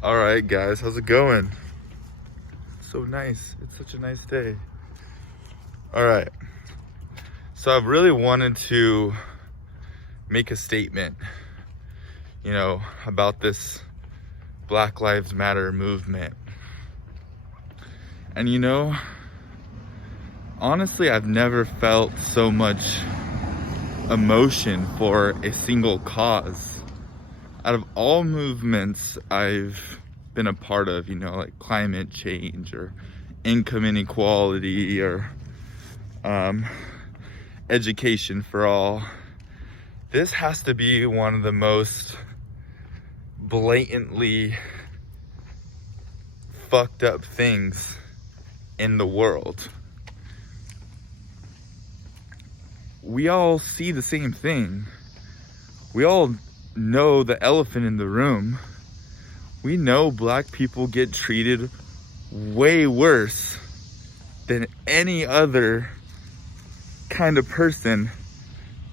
All right, guys, how's it going? So nice. It's such a nice day. All right. So I've really wanted to make a statement, about this Black Lives Matter movement. And honestly, I've never felt so much emotion for a single cause. Out of all movements I've been a part of, like climate change or income inequality or education for all, this has to be one of the most blatantly fucked up things in the world. We all see the same thing. We all know the elephant in the room. We know black people get treated way worse than any other kind of person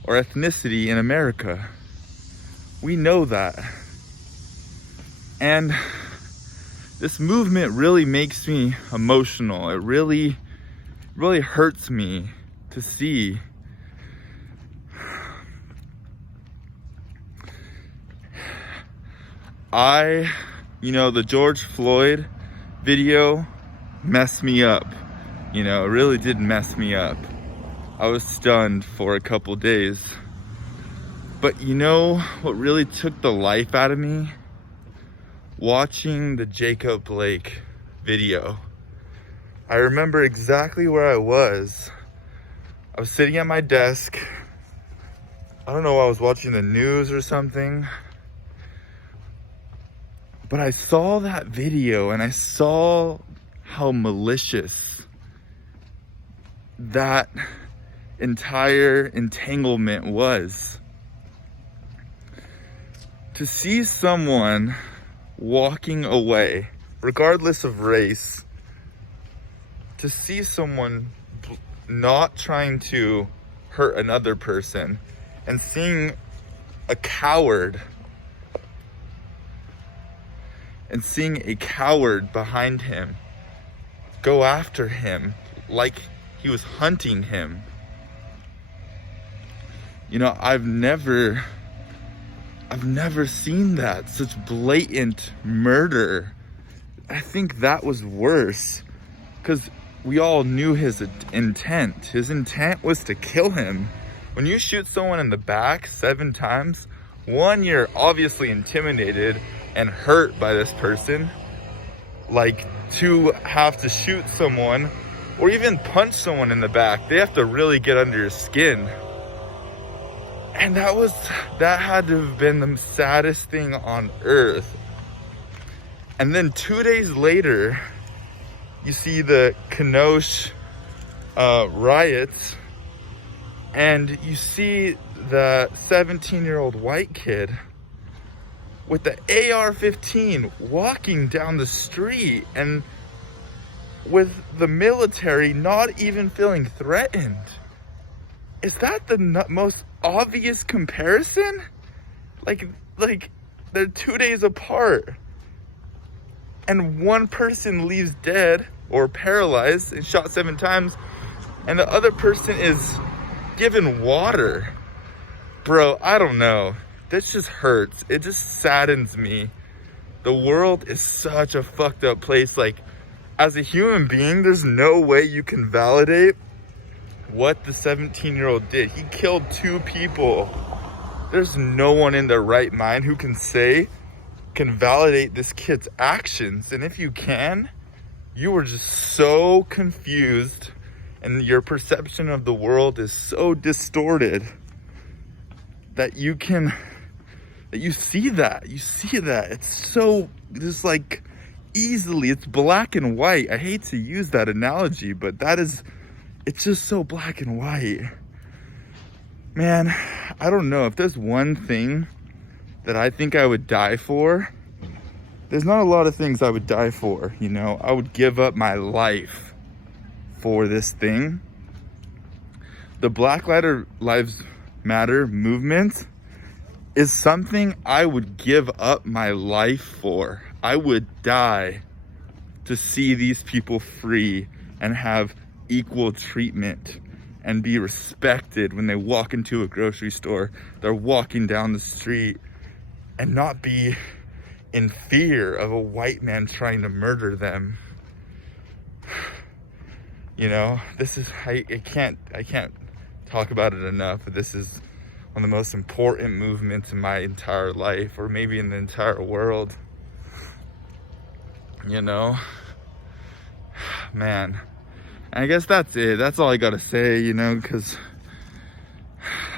or ethnicity in America. We know that. And this movement really makes me emotional. It really hurts me to see. The George Floyd video messed me up. It really did mess me up. I was stunned for a couple days. But what really took the life out of me? Watching the Jacob Blake video. I remember exactly where I was. I was sitting at my desk. I don't know, I was watching the news or something. But I saw that video and I saw how malicious that entire entanglement was. To see someone walking away, regardless of race, to see someone not trying to hurt another person and seeing a coward behind him go after him like he was hunting him. I've never seen that, such blatant murder. I think that was worse because we all knew his intent. His intent was to kill him. When you shoot someone in the back 7 times, one, you're obviously intimidated and hurt by this person. Like, to have to shoot someone or even punch someone in the back, they have to really get under your skin. And that had to have been the saddest thing on earth. And then 2 days later, you see the Kenosha riots, and you see the 17-year-old white kid with the AR-15 walking down the street, and with the military not even feeling threatened. Is that the most obvious comparison? Like they're 2 days apart, and one person leaves dead or paralyzed and shot 7 times, and the other person is given water. Bro, I don't know. This just hurts. It just saddens me. The world is such a fucked up place. Like, as a human being, there's no way you can validate what the 17-year-old did. He killed 2 people. There's no one in their right mind who can validate this kid's actions. And if you can, you were just so confused, and your perception of the world is so distorted that you see that. It's so just like easily, it's black and white. I hate to use that analogy, but it's just so black and white. Man, I don't know. If there's one thing that I think I would die for, there's not a lot of things I would die for, I would give up my life for this thing. The Black Lives Matter movement is something I would give up my life for. I would die to see these people free and have equal treatment and be respected when they walk into a grocery store, they're walking down the street, and not be in fear of a white man trying to murder them. You know, this is, I can't talk about it enough, but this is one of the most important movements in my entire life, or maybe in the entire world. You know, man, and I guess that's it. That's all I gotta say, you know, because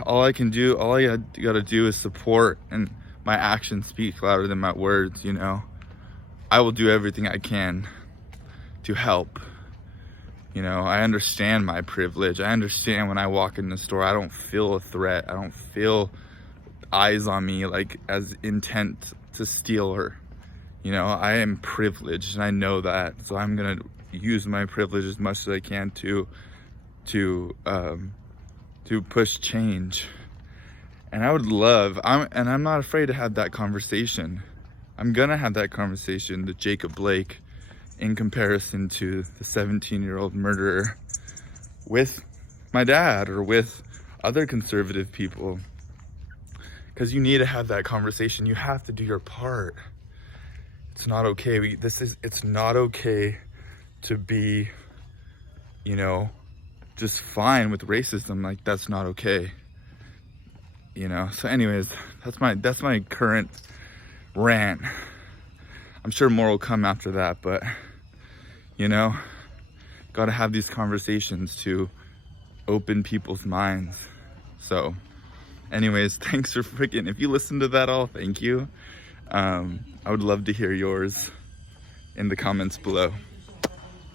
all I gotta do is support, and my actions speak louder than my words, you know. I will do everything I can to help. You know, I understand my privilege. I understand when I walk in the store, I don't feel a threat. I don't feel eyes on me like as intent to steal her. You know, I am privileged, and I know that. So I'm gonna use my privilege as much as I can to push change. And I would love, I'm not afraid to have that conversation. I'm gonna have that conversation with Jacob Blake in comparison to the 17-year-old murderer with my dad or with other conservative people. Because you need to have that conversation. You have to do your part. It's not okay. It's not okay to be, you know, just fine with racism. Like, that's not okay. You know, so anyways, that's my current rant. I'm sure more will come after that, but you know, gotta have these conversations to open people's minds. So anyways, thanks for freaking, if you listen to that all, thank you. I would love to hear yours in the comments below.